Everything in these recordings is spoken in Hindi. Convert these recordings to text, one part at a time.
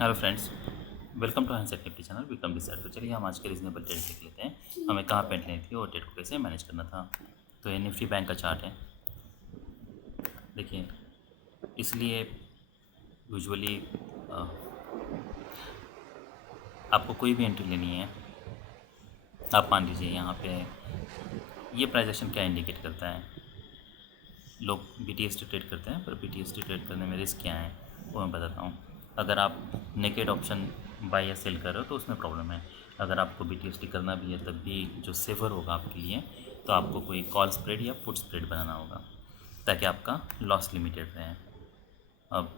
Hello friends, welcome to handset nifty channel Vikram this side. तो चलिए हम आज के रीजनेबल ट्रेड देख लेते हैं, हमें कहाँ पे एंट्री लेनी थी और ट्रेड को कैसे मैनेज करना था। तो ये निफ्टी बैंक का चार्ट है, देखिए। इसलिए यूजुअली आपको कोई भी एंट्री लेनी है, आप मान लीजिए यहाँ पे ये प्राइस एक्शन क्या इंडिकेट करता है। लोग BTST ट्रेड करते हैं, पर BTST ट्रेड करने में रिस्क क्या है वो मैं बताता हूँ। अगर आप नेकेड ऑप्शन बाय या सेल कर रहे हो तो उसमें प्रॉब्लम है। अगर आपको BTST करना भी है तब भी जो सेफर होगा आपके लिए, तो आपको कोई कॉल स्प्रेड या पुट स्प्रेड बनाना होगा ताकि आपका लॉस लिमिटेड रहे। अब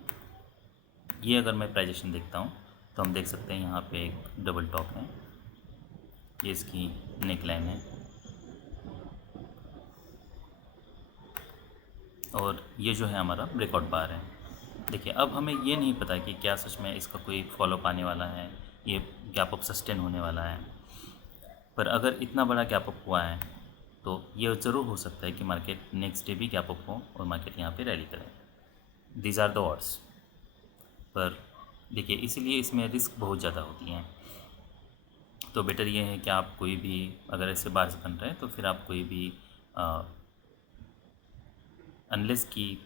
ये अगर मैं प्राइजेशन देखता हूँ तो हम देख सकते हैं यहाँ पे एक डबल टॉप है, ये इसकी नेक लाइन है और ये जो है हमारा ब्रेकआउट बार है। देखिए, अब हमें ये नहीं पता कि क्या सच में इसका कोई फॉलोअप आने वाला है, ये गैप अप सस्टेन होने वाला है। पर अगर इतना बड़ा गैप अप हुआ है तो ये ज़रूर हो सकता है कि मार्केट नेक्स्ट डे भी गैप अप हो और मार्केट यहाँ पे रैली करे। These are the odds. पर देखिए, इसीलिए इसमें रिस्क बहुत ज़्यादा होती हैं। तो बेटर ये है कि आप कोई भी, अगर ऐसे बार्स बन रहे हैं तो फिर आप कोई भी अनलेस कि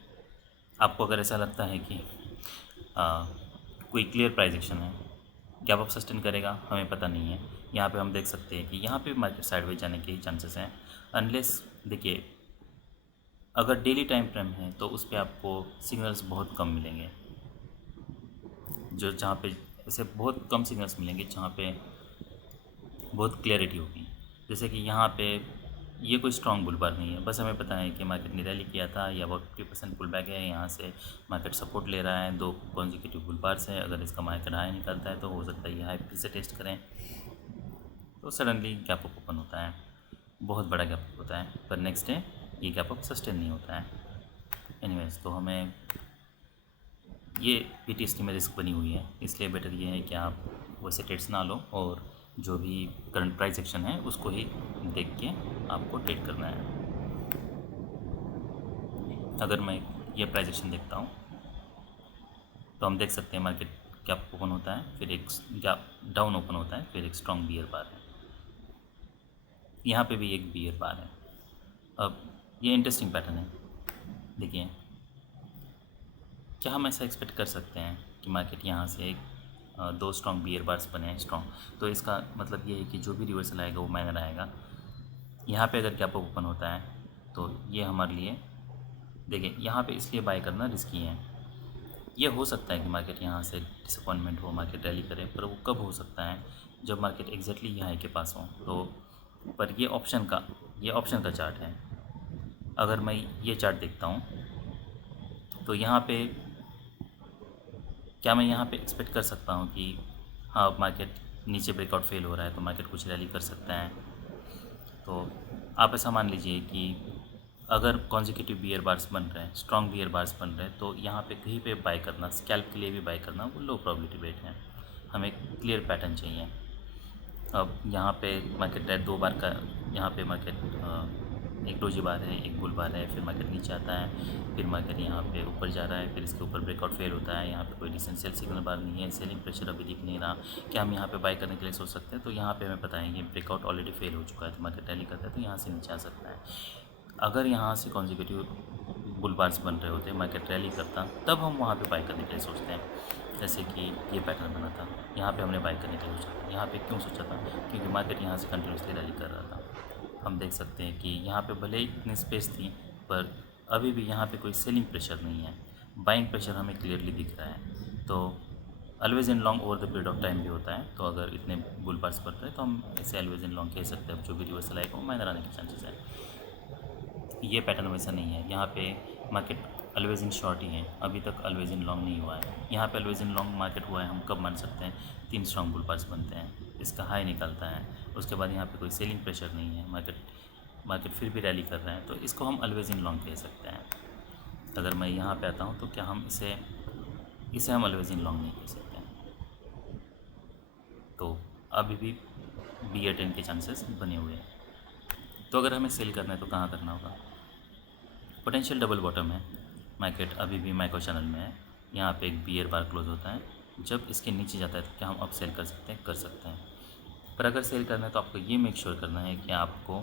आपको अगर ऐसा लगता है कि कोई क्लियर प्राइस एक्शन है, गैप अप सस्टेन करेगा हमें पता नहीं है। यहाँ पे हम देख सकते हैं कि यहाँ पे मार्केट साइडवेज जाने के ही चांसेस हैं। अनलेस देखिए, अगर डेली टाइम फ्रेम है तो उस पर आपको सिग्नल्स बहुत कम मिलेंगे, जहाँ पे ऐसे बहुत कम सिग्नल्स मिलेंगे जहाँ पे बहुत क्लियरिटी होगी। जैसे कि यहाँ पे ये कोई स्ट्रॉन्ग बुल बार नहीं है, बस हमें पता है कि मार्केट ने रैली किया था या वो 50% पुल बैक है, यहाँ से मार्केट सपोर्ट ले रहा है, 2 कॉन्जिक्यूटिव बुल बार्स है। अगर इसका मार्केट हाई निकलता है तो हो सकता है ये हाई फिर से टेस्ट करें, तो सडनली गैप अप ओपन होता है, बहुत बड़ा गैप अप होता है, पर नेक्स्ट डे ये गैप अप सस्टेन नहीं होता है। एनीवेज, तो हमें ये BTST में रिस्क बनी हुई है, इसलिए बेटर ये है कि आप वैसे ट्रेड्स ना लो और जो भी करंट प्राइस एक्शन है उसको ही देख के आपको ट्रेड करना है। अगर मैं ये प्राइस एक्शन देखता हूँ तो हम देख सकते हैं मार्केट गैप ओपन होता है, फिर एक गैप डाउन ओपन होता है, फिर एक स्ट्रॉन्ग बियर बार है, यहाँ पे भी एक बियर बार है। अब ये इंटरेस्टिंग पैटर्न है। देखिए, क्या हम ऐसा एक्सपेक्ट कर सकते हैं कि मार्केट यहाँ से एक 2 स्ट्रॉन्ग बियर बार्स बने हैं स्ट्रॉन्ग, तो इसका मतलब ये है कि जो भी रिवर्सल आएगा वो माइनर आएगा। यहाँ पे अगर गैप ओपन होता है तो ये हमारे लिए, देखिए यहाँ पे इसलिए बाय करना रिस्की है। ये हो सकता है कि मार्केट यहाँ से डिसअपॉइंटमेंट हो, मार्केट रैली करे, पर वो कब हो सकता है जब मार्केट एग्जैक्टली यहाँ के पास हो। तो पर ये ऑप्शन का चार्ट है। अगर मैं ये चार्ट देखता हूँ तो यहाँ पे क्या मैं यहाँ पे एक्सपेक्ट कर सकता हूँ कि हाँ, मार्केट नीचे ब्रेकआउट फेल हो रहा है तो मार्केट कुछ रैली कर सकता है। तो आप ऐसा मान लीजिए कि अगर कॉन्जिक्यूटिव बियर बार्स बन रहे हैं, स्ट्रॉन्ग बियर बार्स बन रहे हैं, तो यहाँ पे कहीं पे बाय करना, स्कैल्प के लिए भी बाय करना वो लो प्रोबेबिलिटी बेट है। हमें क्लियर पैटर्न चाहिए। अब यहाँ पे मार्केट है 2 बार का, यहाँ पे मार्केट एक डोजी बार है, एक बुल बार है, फिर मार्केट नीचे आता है, फिर मार्केट यहाँ पे ऊपर जा रहा है, फिर इसके ऊपर ब्रेकआउट फेल होता है। यहाँ पे कोई डिसेंशियल सिग्नल बार नहीं है, सेलिंग प्रेशर अभी दिख नहीं रहा। क्या हम यहाँ पे बाय करने के लिए सोच सकते हैं? तो यहाँ पे हमें पता है कि ब्रेकआउट ऑलरेडी फेल हो चुका है, तो मार्केट रैली करता है तो यहाँ से नीचे आ सकता है। अगर यहाँ से कॉन्जिक्यूटिव बुल बार्स बन रहे होते, मार्केट रैली करता, तब हम वहाँ पे बाय करने के लिए सोचते हैं। जैसे कि ये पैटर्न बना था, यहाँ पे हमने बाय करने के लिए सोचा था। यहाँ पे क्यों सोचा था? क्योंकि मार्केट यहाँ से कंटिन्यूसली रैली कर रहा था। हम देख सकते हैं कि यहाँ पे भले ही इतनी स्पेस थी, पर अभी भी यहाँ पे कोई सेलिंग प्रेशर नहीं है, बाइंग प्रेशर हमें क्लियरली दिख रहा है। तो always in long over the period of time भी होता है, तो अगर इतने बुल बार्स पड़ रहे हैं तो हम इसे ऑलवेज इन लॉन्ग कह सकते हैं। जो भी रिवर्सल आएगा वो माइनर आने के चांसेस है। ये पैटर्न वैसा नहीं है, यहाँ पे मार्केट ऑलवेज इन शॉर्ट ही है, अभी तक ऑलवेज इन लॉन्ग नहीं हुआ है। यहाँ पे ऑलवेज इन लॉन्ग मार्केट हुआ है, हम कब मान सकते हैं? 3 स्ट्रॉन्ग बुल बार्स बनते हैं, इसका हाई निकलता है, उसके बाद यहाँ पे कोई सेलिंग प्रेशर नहीं है, मार्केट फिर भी रैली कर रहा है, तो इसको हम ऑलवेज इन लॉन्ग कह सकते हैं। अगर मैं यहाँ पे आता हूँ तो क्या हम इसे हम ऑलवेज इन लॉन्ग नहीं कह सकते हैं। तो अभी भी BA10 के चांसेस बने हुए हैं। तो अगर हमें सेल करना है तो कहाँ करना होगा? पोटेंशियल डबल बॉटम है, मार्केट अभी भी माइक्रो चैनल में है, यहाँ पे एक बियर बार क्लोज होता है, जब इसके नीचे जाता है तो क्या हम अब सेल कर सकते हैं? कर सकते हैं। पर अगर सेल करना है तो आपको ये मेक श्योर करना है कि आपको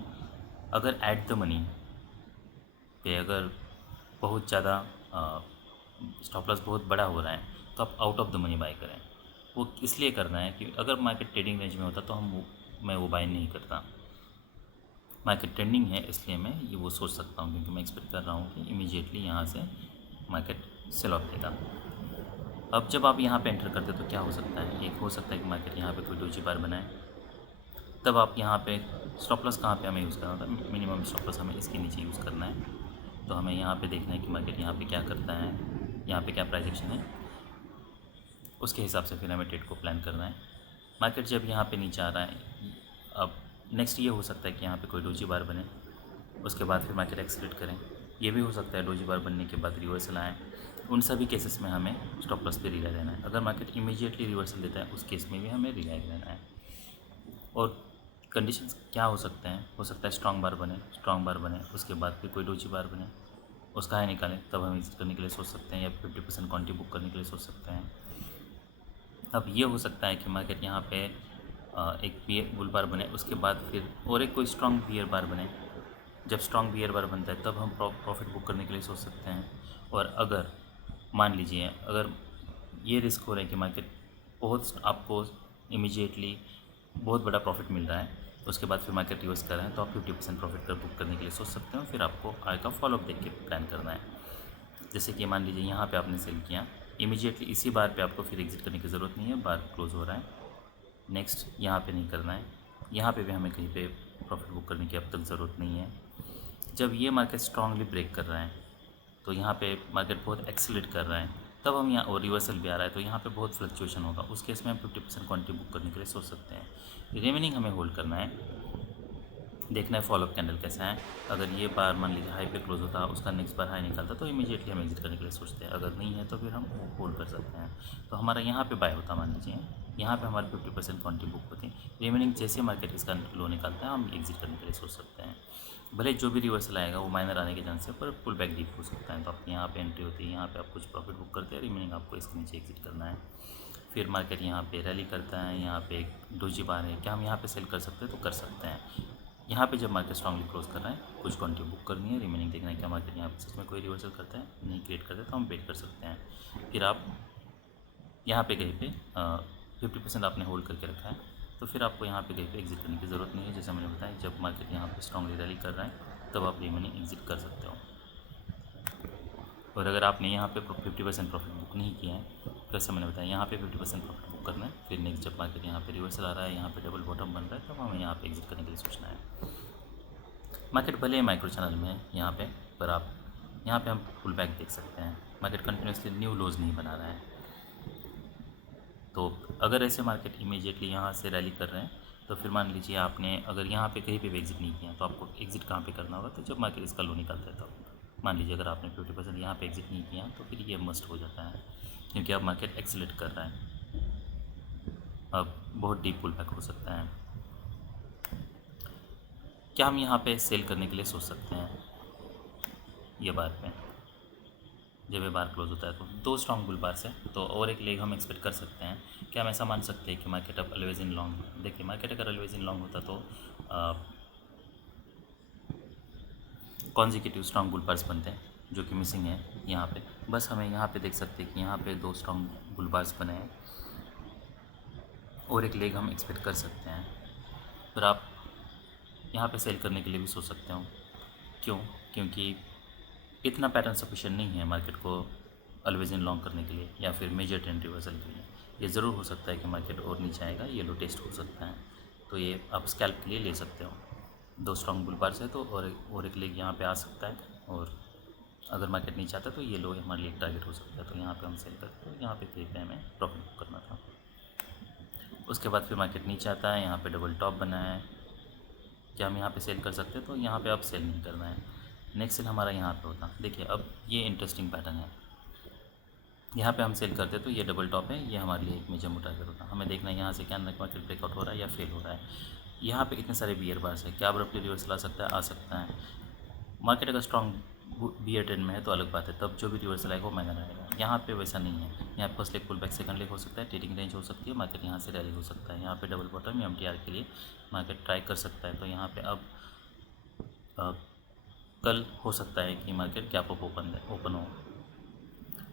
अगर एट द मनी पे अगर बहुत ज़्यादा स्टॉप लॉस बहुत बड़ा हो रहा है तो आप out of the money by करें। वो इसलिए करना है कि अगर मार्केट ट्रेडिंग रेंज में होता तो मैं वो बाय नहीं करता। मार्केट ट्रेंडिंग है इसलिए मैं ये वो सोच सकता हूँ, क्योंकि मैं एक्सपेक्ट कर रहा हूँ कि इमीडिएटली यहाँ से मार्केट सेल ऑफ देगा। अब जब आप यहाँ पे एंटर करते तो क्या हो सकता है? एक हो सकता है कि मार्केट यहाँ पे कोई डोजी बार बनाए, तब आप यहाँ पे स्टॉप लॉस कहाँ पे हमें यूज़ करना था? मिनिमम स्टॉप लॉस हमें इसके नीचे यूज़ करना है। तो हमें यहाँ पे देखना है कि मार्केट यहाँ पे क्या करता है, यहाँ पे क्या प्राइस एक्शन है, उसके हिसाब से फिर हमें ट्रेड को प्लान करना है। मार्केट जब यहाँ पे नीचे आ रहा है, अब नेक्स्ट ये हो सकता है कि यहाँ पे कोई डोजी बार बने, उसके बाद फिर मार्केट एक्सीलरेट करें। ये भी हो सकता है डोजी बार बनने के बाद रिवर्सल आए। उन सभी केसेस में हमें स्टॉप लॉस पे रिलाई रहना है। अगर मार्केट इमीडिएटली रिवर्सल देता है उस केस में भी हमें रिलाई रहना है। और कंडीशंस क्या हो सकते हैं? हो सकता है स्ट्रॉन्ग बार बने, उसके बाद फिर कोई डोजी बार बने, उसका हाई निकालें, तब हम एग्जिट करने के लिए सोच सकते हैं, या 50% क्वांटिटी बुक करने के लिए सोच सकते हैं। अब ये हो सकता है कि मार्केट यहाँ पे एक बुल बार बने, उसके बाद फिर और एक कोई स्ट्रॉन्ग बियर बार बने। जब स्ट्रॉन्ग बियर बार बनता है तब हम प्रॉफिट बुक करने के लिए सोच सकते हैं। और अगर मान लीजिए अगर ये रिस्क हो रहा है कि मार्केट बहुत आपको इमीडिएटली बहुत बड़ा प्रॉफिट मिल रहा है, उसके बाद फिर मार्केट रिवर्स कर रहे हैं, तो आप 50% प्रॉफिट कर बुक करने के लिए सोच सकते हो। फिर आपको आय का फॉलोअप देख के प्लान करना है। जैसे कि मान लीजिए यहाँ पे आपने सेल किया, इमीडिएटली इसी बार पे आपको फिर एग्जिट करने की ज़रूरत नहीं है, बार क्लोज हो रहा है, नेक्स्ट यहाँ पे नहीं करना है, यहाँ पे भी हमें कहीं पे प्रॉफिट बुक करने की अब तक ज़रूरत नहीं है। जब ये मार्केट स्ट्रांगली ब्रेक कर रहा है, तो यहाँ पे मार्केट बहुत एक्सीलरेट कर रहा है, तब हम यहाँ और रिवर्सल भी आ रहा है तो यहाँ पे बहुत फ्लक्चुएशन होगा, उस केस में हम 50% क्वांटिटी बुक करने के लिए सोच सकते हैं। रिमेनिंग हमें होल्ड करना है, देखना है फॉलोअप कैंडल कैसा है। अगर ये बार मान लीजिए हाई पे क्लोज होता, उसका नेक्स्ट बार हाई निकलता, तो इमीडिएटली हम एग्जिट करने के लिए सोचते हैं। अगर नहीं है तो फिर हम होल्ड कर सकते हैं। तो हमारा यहाँ पे बाय होता, मान लीजिए यहाँ पे हमारी 50% क्वांटिटी बुक होती है। रिमेनिंग जैसे मार्केट इसका लो निकालता है हम एग्जिट करने के लिए सोच सकते हैं। भले जो भी रिवर्सल आएगा वो माइनर आने के चांस है, पर पुल बैक डीप हो सकता है। तो आप यहाँ पे एंट्री होती है, यहाँ पे आप कुछ प्रॉफिट बुक करते हैं, रिमेनिंग आपको इसके नीचे एग्जिट करना है। फिर मार्केट यहाँ पे रैली करता है, यहाँ पे एक डोजी बार है, क्या हम यहाँ पे सेल कर सकते हैं? तो कर सकते हैं। यहाँ पे जब मार्केट स्ट्रांगली क्लोज कर रहा है, कुछ क्वांटिटी बुक करनी है, रिमेनिंग देखना है क्या मार्केट यहाँ पे सच में कोई रिवर्सल करता है, नहीं क्रिएट करता है तो हम वेट कर सकते हैं। फिर आप यहाँ पे कहीं पे 50% आपने होल्ड करके रखा है, तो फिर आपको यहाँ पे कहीं पे एग्जिट करने की ज़रूरत नहीं है। जैसा मैंने बताया, जब मार्केट यहाँ पे स्ट्रांगली रैली कर रहा है तब आप रिमेनिंग एग्जिट कर सकते हो। और अगर आपने यहाँ पे 50% प्रॉफिट बुक नहीं किया है, जैसे मैंने बताया यहाँ पे 50% प्रॉफिट बुक करना है। फिर नेक्स्ट जब मार्केट यहाँ पे रिवर्सल आ रहा है, यहाँ पे डबल बॉटम बन रहा है, तब हमें यहाँ पे एग्जिट करने के लिए सोचना है। मार्केट भले माइक्रो चैनल में है यहाँ पे, पर आप यहाँ पे हम पुल बैक देख सकते हैं। मार्केट कंटिन्यूसली न्यू लोज नहीं बना रहा है। तो अगर ऐसे मार्केट इमीडिएटली यहाँ से रैली कर रहे हैं, तो फिर मान लीजिए आपने अगर यहाँ पे कहीं पे भी एग्जिट नहीं किया, तो आपको एग्जिट कहाँ पे करना होगा? तो जब मार्केट इसका लो निकलता है तब। मान लीजिए अगर आपने 50% यहाँ पे एग्जिट नहीं किया, तो फिर ये मस्ट हो जाता है, क्योंकि अब मार्केट एक्सीलरेट कर रहा है। अब बहुत डीप पुल बैक हो सकता है। क्या हम यहाँ पे सेल करने के लिए सोच सकते हैं? ये बार पे जब ये बार क्लोज होता है तो दो स्ट्रॉन्ग बुल बार से, तो और एक लेग हम एक्सपेक्ट कर सकते हैं। क्या हम ऐसा मान सकते हैं कि मार्केट अब ऑलवेज इन लॉन्ग? देखिए, मार्केट अगर ऑलवेज इन लॉन्ग होता तो कॉन्जिक्यूटिव स्ट्रॉन्ग बुल बार्स बनते हैं, जो कि मिसिंग है यहाँ पे। बस हमें यहाँ पे देख सकते हैं कि यहाँ पे दो स्ट्रॉन्ग बुल बार्स बने हैं, और एक लेग हम एक्सपेक्ट कर सकते हैं। फिर आप यहाँ पे सेल करने के लिए भी सोच सकते हो। क्यों? क्योंकि इतना पैटर्न सफिशिएंट नहीं है मार्केट को ऑलवेज इन लॉन्ग करने के लिए, या फिर मेजर ट्रेंड रिवर्सल के लिए। ये ज़रूर हो सकता है कि मार्केट और नीचे आएगा, ये लो टेस्ट हो सकता है, तो ये आप स्कैल्प के लिए ले सकते हो। दो स्ट्रॉन्ग बुल बार्स है तो और एक लेग यहाँ पे आ सकता है, और अगर मार्केट नीचे आता है तो ये लो हमारे लिए टारगेट हो सकता है। तो यहाँ पे हम सेल करते हैं, यहाँ पे कहीं पे हमें प्रॉफिट बुक करना था। उसके बाद फिर मार्केट नीचे आता है, यहाँ पे डबल टॉप बना है, क्या हम यहाँ पे सेल कर सकते हैं? तो यहाँ पे अब सेल नहीं करना है। नेक्स्ट सेल हमारा यहाँ पे होता। देखिए, अब ये इंटरेस्टिंग पैटर्न है। यहाँ पे हम सेल करते तो ये डबल टॉप है, ये हमारे लिए एक मेजर टारगेट होता। हमें देखना है यहाँ से क्या मार्केट ब्रेकआउट हो रहा है या फेल हो रहा है। यहाँ पे इतने सारे बियर बार्स है, क्या अब्रप्टली रिवर्सल आ सकता है? आ सकता है। मार्केट अगर स्ट्रॉन्ग बियर ट्रेंड में है तो अलग बात है, तब जो भी रिवर्सल आएगा वो महंगा रहेगा। यहाँ पे वैसा नहीं है, यहाँ पे first leg pull back, second leg हो सकता है, ट्रेडिंग रेंज हो सकती है, मार्केट यहाँ से रैली हो सकता है, यहाँ पे डबल बॉटम या MTR के लिए मार्केट ट्राई कर सकता है। तो यहाँ पे अब कल हो सकता है कि मार्केट गैप अप ओपन हो।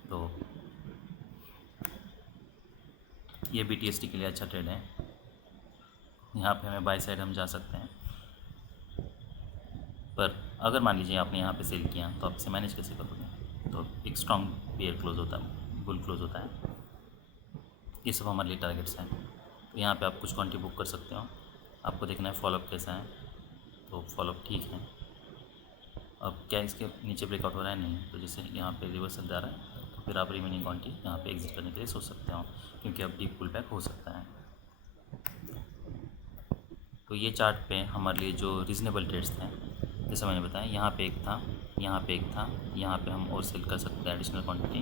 तो ये BTST के लिए अच्छा ट्रेड है, यहाँ पे हमें बाय साइड हम जा सकते हैं। पर अगर मान लीजिए आपने यहाँ पे सेल किया तो आप इसे मैनेज कैसे करोगे? तो एक स्ट्रॉन्ग बेयर क्लोज होता है, बुल क्लोज होता है। ये सब हमारे लिए टारगेट्स हैं। तो यहाँ पे आप कुछ क्वांटिटी बुक कर सकते हो। आपको देखना है फॉलोअप कैसा है, तो फॉलोअप ठीक है। अब क्या इसके नीचे ब्रेकआउट हो रहा है? नहीं। तो जैसे यहाँ पे रिवर्सल जा रहा है तो फिर आप रिमेनिंग क्वांटिटी यहाँ पे एग्जिट करने के लिए सोच सकते हो, क्योंकि अब डीप पुल बैक हो सकता है। तो ये चार्ट पे हमारे लिए जो रीज़नेबल ट्रेड्स थे, जैसे मैंने बताया, यहाँ पे एक था, यहाँ पे एक था, यहाँ पे हम और सेल कर सकते हैं एडिशनल क्वांटिटी।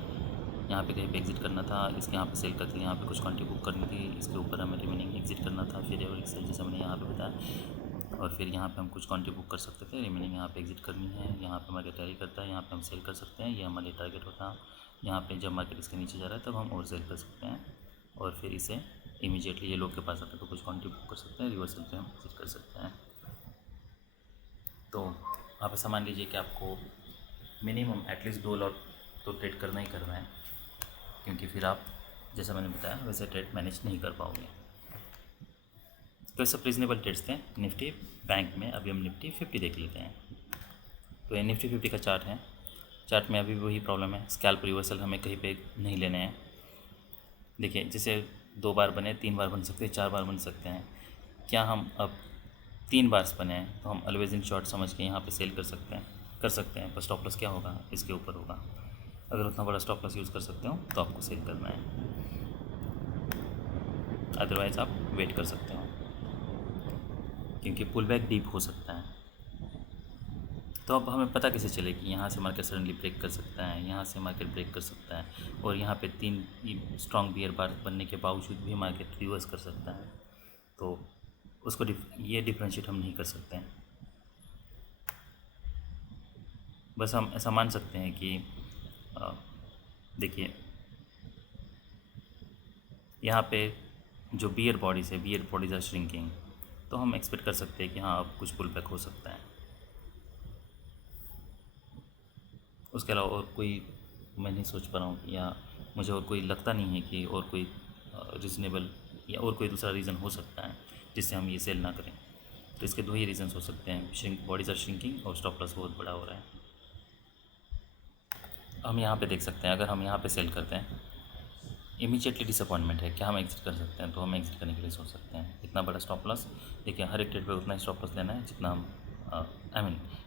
यहाँ पे कहीं पे एग्जिट करना था, इसके यहाँ पे सेल करके यहाँ पे कुछ क्वांटिटी बुक करनी थी, इसके ऊपर हमें रिमेनिंग एग्जिट करना था, फिर और एक सेल जैसे मैंने यहाँ पे बताया, और फिर यहाँ पे हम कुछ क्वांटिटी बुक कर सकते थे, रिमेनिंग यहाँ पे एग्जिट करनी है। यहाँ पे मार्केट टैली करता है, यहाँ पे हम सेल कर सकते हैं, ये हमारे टारगेट होता है। यहाँ पे जब मार्केट इसके नीचे जा रहा है तब हम और सेल कर सकते हैं, और फिर इसे इमीडिएटली ये लोग के पास आता है तो कुछ क्वांटिटी बुक कर सकते हैं, रिवर्सल पे हम एग्जिट कर सकते हैं। तो आप ऐसा मान लीजिए कि आपको मिनिमम एटलीस्ट 2 लॉट तो ट्रेड करना ही करना है, क्योंकि फिर आप जैसा मैंने बताया वैसे ट्रेड मैनेज नहीं कर पाओगे। तो सब रीजनेबल ट्रेड्स थे निफ्टी बैंक में। अभी हम निफ्टी 50 देख लेते हैं। तो ये निफ्टी 50 का चार्ट है। चार्ट में अभी वही प्रॉब्लम है, स्कैल्प रिवर्सल हमें कहीं पे नहीं लेने हैं। देखिए, जैसे 2 बार बने, 3 बार बन सकते हैं, 4 बार बन सकते हैं। क्या हम अब 3 बार बने हैं तो हम ऑलवेज इन शॉर्ट समझ के यहाँ पे सेल कर सकते हैं। पर स्टॉप लॉस क्या होगा? इसके ऊपर होगा। अगर उतना बड़ा स्टॉप लॉस यूज़ कर सकते हो तो आपको सेल करना है, अदरवाइज़ आप वेट कर सकते हो, क्योंकि पुल बैक डीप हो सकता है। तो अब हमें पता कैसे चले कि यहाँ से मार्केट सडनली ब्रेक कर सकता है, यहाँ से मार्केट ब्रेक कर सकता है, और यहाँ पे 3 स्ट्रॉन्ग बियर बार बनने के बावजूद भी मार्केट रिवर्स कर सकता है? तो उसको ये डिफ्रेंशिएट हम नहीं कर सकते हैं। बस हम ऐसा मान सकते हैं कि देखिए, यहाँ पे जो बियर बॉडीज़ आर श्रिंकिंग, तो हम एक्सपेक्ट कर सकते हैं कि हाँ अब कुछ पुल बैक हो सकता है। उसके अलावा और कोई मैं नहीं सोच पा रहा हूँ, या मुझे और कोई लगता नहीं है कि और कोई रीज़नेबल या और कोई दूसरा रीज़न हो सकता है जिससे हम ये सेल ना करें। तो इसके 2 ही रीज़न्स हो सकते हैं, बॉडीज़ आर श्रिंकिंग और स्टॉप लॉस बहुत बड़ा हो रहा है। हम यहाँ पे देख सकते हैं, अगर हम यहाँ पे सेल करते हैं, इमीडिएटली डिसअपॉइंटमेंट है, क्या हम एग्जिट कर सकते हैं? तो हम एग्जिट करने के लिए सोच सकते हैं। इतना बड़ा स्टॉप लॉस, देखिए हर एक ट्रेड पे उतना ही स्टॉप लॉस लेना है जितना हम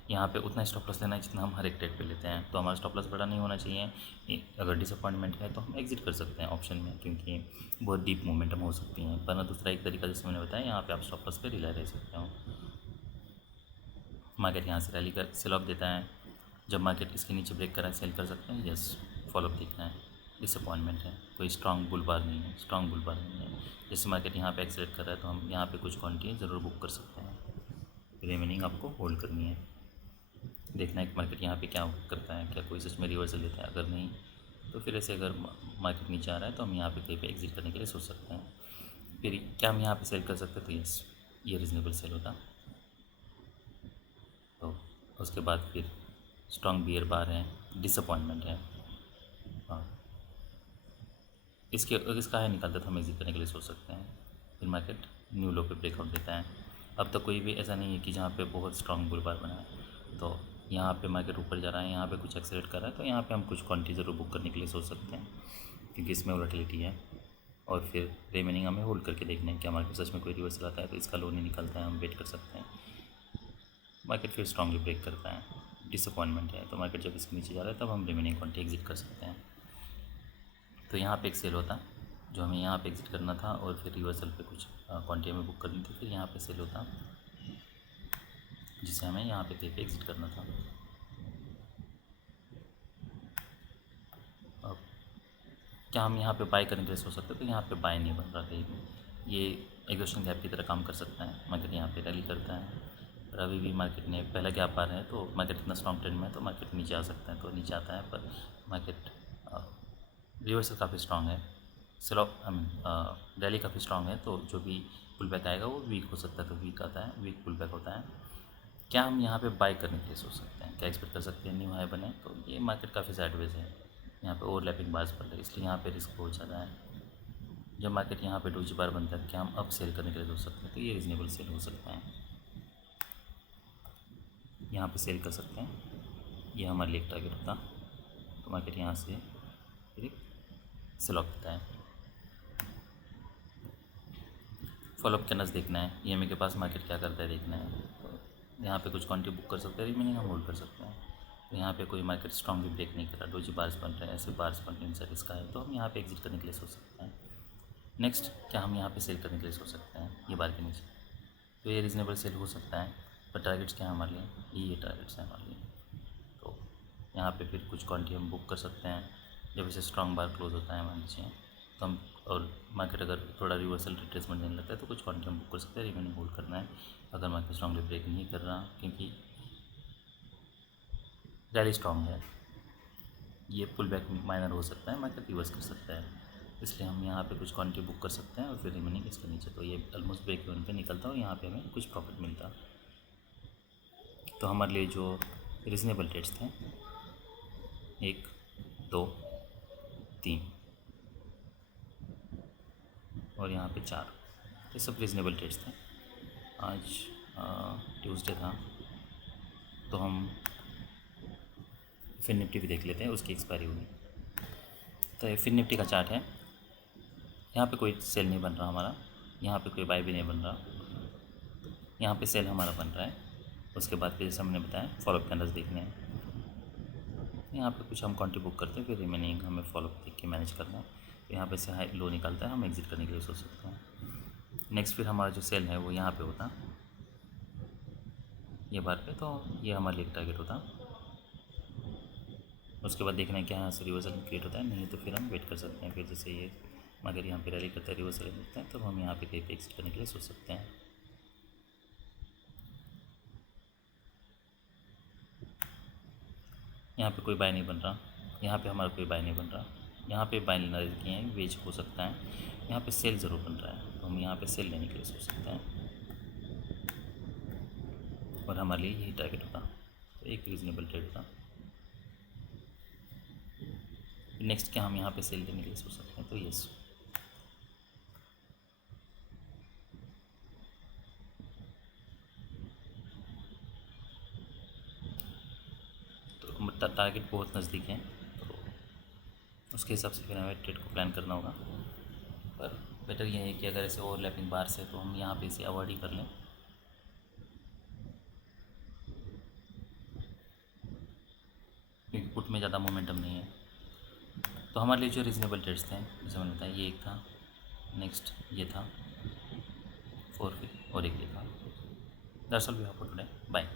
यहाँ पे उतना स्टॉप लॉस लेना है जितना हम हर एक ट्रेड पे लेते हैं। तो हमारा स्टॉप लॉस बड़ा नहीं होना चाहिए। अगर डिसअपॉइंटमेंट है तो हम एग्जिट कर सकते हैं ऑप्शन में, क्योंकि बहुत डीप मोमेंटम हो सकती है। वरना दूसरा एक तरीका जैसे मैंने बताया, यहाँ पे आप स्टॉप लॉस पे रिलाई रह सकते हो। मार्केट यहाँ से रैली कर सेल ऑफ देता है, जब मार्केट इसके नीचे ब्रेक करा सेल कर सकते हैं। यस, फॉलोअप दिखना है, डिसअपॉइंटमेंट है, कोई स्ट्रॉन्ग बुल बार नहीं है। जैसे मार्केट यहाँ पे एक्सेलेरेट कर रहा है तो हम यहाँ पे कुछ क्वांटिटी ज़रूर बुक कर सकते हैं, रिमेनिंग आपको होल्ड करनी है। देखना है कि मार्केट यहाँ पे क्या करता है, क्या कोई सच में रिवर्सल देता है। अगर नहीं तो फिर ऐसे अगर मार्केट नीचे आ रहा है तो हम यहाँ पे कहीं पे एग्जिट करने के लिए सोच सकते हैं। फिर क्या हम यहाँ पे सेल कर सकते हैं? तो यस, ये रीज़नेबल सेल होता। तो उसके बाद फिर स्ट्रॉन्ग बियर बार है, डिसअपॉइंटमेंट है, हाँ, इसका है निकालता तो हम एग्जिट करने के लिए सोच सकते हैं। फिर मार्केट न्यू लो पे ब्रेकआउट देता है। अब तक कोई भी ऐसा नहीं है कि जहाँ पे बहुत स्ट्रॉन्ग बुल बार बना है। तो यहाँ पे मार्केट ऊपर जा रहा है, यहाँ पे कुछ एक्सेलेरेट कर रहा है, तो यहाँ पे हम कुछ क्वांटिटी ज़रूर बुक करने के लिए सोच सकते हैं, क्योंकि इसमें वोलेटिलिटी है। और फिर रिमेनिंग हमें होल्ड करके देखना है, क्या मार्केट सच में कोई रिवर्सल आता है तो इसका लो नहीं निकलता है, हम वेट कर सकते हैं। मार्केट फिर स्ट्रांगली ब्रेक करता है, डिसअपॉइंटमेंट है, तो मार्केट जब इसके नीचे जा रहा है तब हम रिमेनिंग क्वांटिटी एग्जिट कर सकते हैं। तो यहाँ पे एक सेल होता जो हमें यहाँ पे एग्जिट करना था, और फिर रिवर्सल पे कुछ क्वांटिटी हमें बुक करनी थी, फिर यहाँ पे सेल होता जिसे हमें यहाँ पे कहीं पे एग्जिट करना था। अब क्या हम यहाँ पे बाय करने के लिए सोच सकते हैं? तो यहाँ पे बाय नहीं बन रहा कहीं भी। ये एग्जॉस्शन गैप की तरह काम कर सकता है। मार्केट यहाँ पे रैली करता है, पर अभी भी मार्केट ने पहला गैप आ रहे हैं, तो मार्केट इतना स्ट्रॉन्ग ट्रेंड में है तो मार्केट नीचे आ सकता है, तो नीचे आता है। पर मार्केट रिवर्सल काफ़ी स्ट्रॉन्ग है, सेल ऑफ रैली काफ़ी स्ट्रॉन्ग है, तो जो भी पुल बैक आएगा वो वीक हो सकता है, तो वीक आता है, वीक पुल बैक होता है। क्या हम यहाँ पे बाय करने के लिए सोच सकते हैं? क्या एक्सपेक्ट कर सकते हैं न्यू हाई बने? तो ये मार्केट काफ़ी साइडवेज है, यहाँ पे ओवरलैपिंग बार्स बन रहे हैं, इसलिए यहाँ पे रिस्क बहुत ज़्यादा है। जब मार्केट यहाँ पे डोजी बार बनता है, क्या हम अब सेल करने के लिए सोच सकते हैं? तो ये रीजनेबल सेल हो सकता है, यहाँ पे सेल कर सकते हैं, ये हमारे लिए एक टारगेट होता। तो मार्केट यहाँ से फिर सेल ऑफ होता है। फॉलोअप कैंडल्स देखना है, EMA के पास मार्केट क्या करता है देखना है। तो यहाँ पे कुछ क्वांटिटी बुक कर सकते हैं, रिमेनिंग हम होल्ड कर सकते हैं। तो यहाँ पे कोई मार्केट स्ट्रॉन्गली ब्रेक नहीं कर रहा, डोजी बार्स बन रहे हैं, ऐसे बार्स बन रहे हैं, इनसा रिस्क है, तो हम यहाँ पे एग्जिट करने के लिए सोच सकते हैं। नेक्स्ट, क्या हम यहाँ पे सेल करने के लिए सोच सकते हैं ये बार के नीचे? तो ये रीजनेबल सेल हो सकता है, पर टारगेट्स क्या है हमारे लिए? ये टारगेट्स हैं हमारे लिए। तो यहाँ पे फिर कुछ क्वांटिटी हम बुक कर सकते हैं, जब इसे स्ट्रॉन्ग बार क्लोज होता है मान लीजिए, तो हम, और मार्केट अगर थोड़ा रिवर्सल रिट्रेसमेंट देने लगता है तो कुछ क्वांटिटी हम बुक कर सकते हैं, रिमेनिंग होल्ड करना है। अगर मार्केट स्ट्रॉन्गली ब्रेक नहीं कर रहा, क्योंकि रैली स्ट्रॉन्ग है, ये पुल बैक माइनर हो सकता है, मार्केट रिवर्स कर सकता है, इसलिए हम यहाँ पे कुछ क्वांटिटी बुक कर सकते हैं और फिर रिमेनिंग इसके नीचे। तो ये ऑलमोस्ट ब्रेक इवन पे निकलता है और यहाँ पे हमें कुछ प्रॉफिट मिलता। तो हमारे लिए जो रीज़नेबल ट्रेड्स थे 1, 2, 3 और यहाँ पे 4, ये सब रीज़नेबल ट्रेड्स थे। आज ट्यूसडे था, तो हम फिन निफ्टी भी देख लेते हैं, उसकी एक्सपायरी हुई। तो ये फिन निफ्टी का चार्ट है, यहाँ पे कोई सेल नहीं बन रहा हमारा, यहाँ पे कोई बाय भी नहीं बन रहा, यहाँ पे सेल हमारा बन रहा है। उसके बाद फिर जैसे हमने बताया फॉलोअप कैंडल्स देखने हैं, यहाँ पे कुछ हम क्वांटिटी बुक करते हैं, फिर रिमेनिंग हमें फॉलोअप देख के मैनेज करना है। तो यहाँ पे से हाई लो निकलता है, हम एग्जिट करने के लिए सोच सकते हैं। नेक्स्ट फिर हमारा जो सेल है वो यहाँ पे होता, ये बार पे, तो ये हमारे लिए टारगेट होता। उसके बाद देखना है क्या यहाँ से रिवर्सल क्रिएट होता है, नहीं तो फिर हम वेट कर सकते हैं। फिर जैसे ये अगर यहाँ पे रैली करता है, रिवर्सल होता है, तो हम यहाँ पे कहीं पे एग्जिट करने के लिए सोच सकते हैं। यहाँ पे कोई बाय नहीं बन रहा, यहाँ पे हमारा कोई बाय नहीं बन रहा, यहाँ पे बाय लेना रिस्की है, वेज हो सकता है, यहाँ पे सेल ज़रूर बन रहा है, तो हम यहाँ पे सेल लेने के लिए सोच सकते हैं और हमारे लिए यही टारगेट होता। तो एक रीज़नेबल ट्रेड होता। नेक्स्ट क्या हम यहाँ पे सेल लेने के लिए सोच सकते हैं? तो यस, तो टारगेट बहुत नज़दीक है, तो उसके हिसाब से फिर हमें ट्रेड को प्लान करना होगा। पर बेटर ये है कि अगर ऐसे ओवरलैपिंग बार से, तो हम यहाँ पे इसे अवॉइड ही कर लें, क्योंकि पुट में ज़्यादा मोमेंटम नहीं है। तो हमारे लिए जो रीज़नेबल ट्रेड्स थे, जैसे मैंने बताया, ये एक था, नेक्स्ट ये था 4 और एक ये था। That's all we have for today, bye.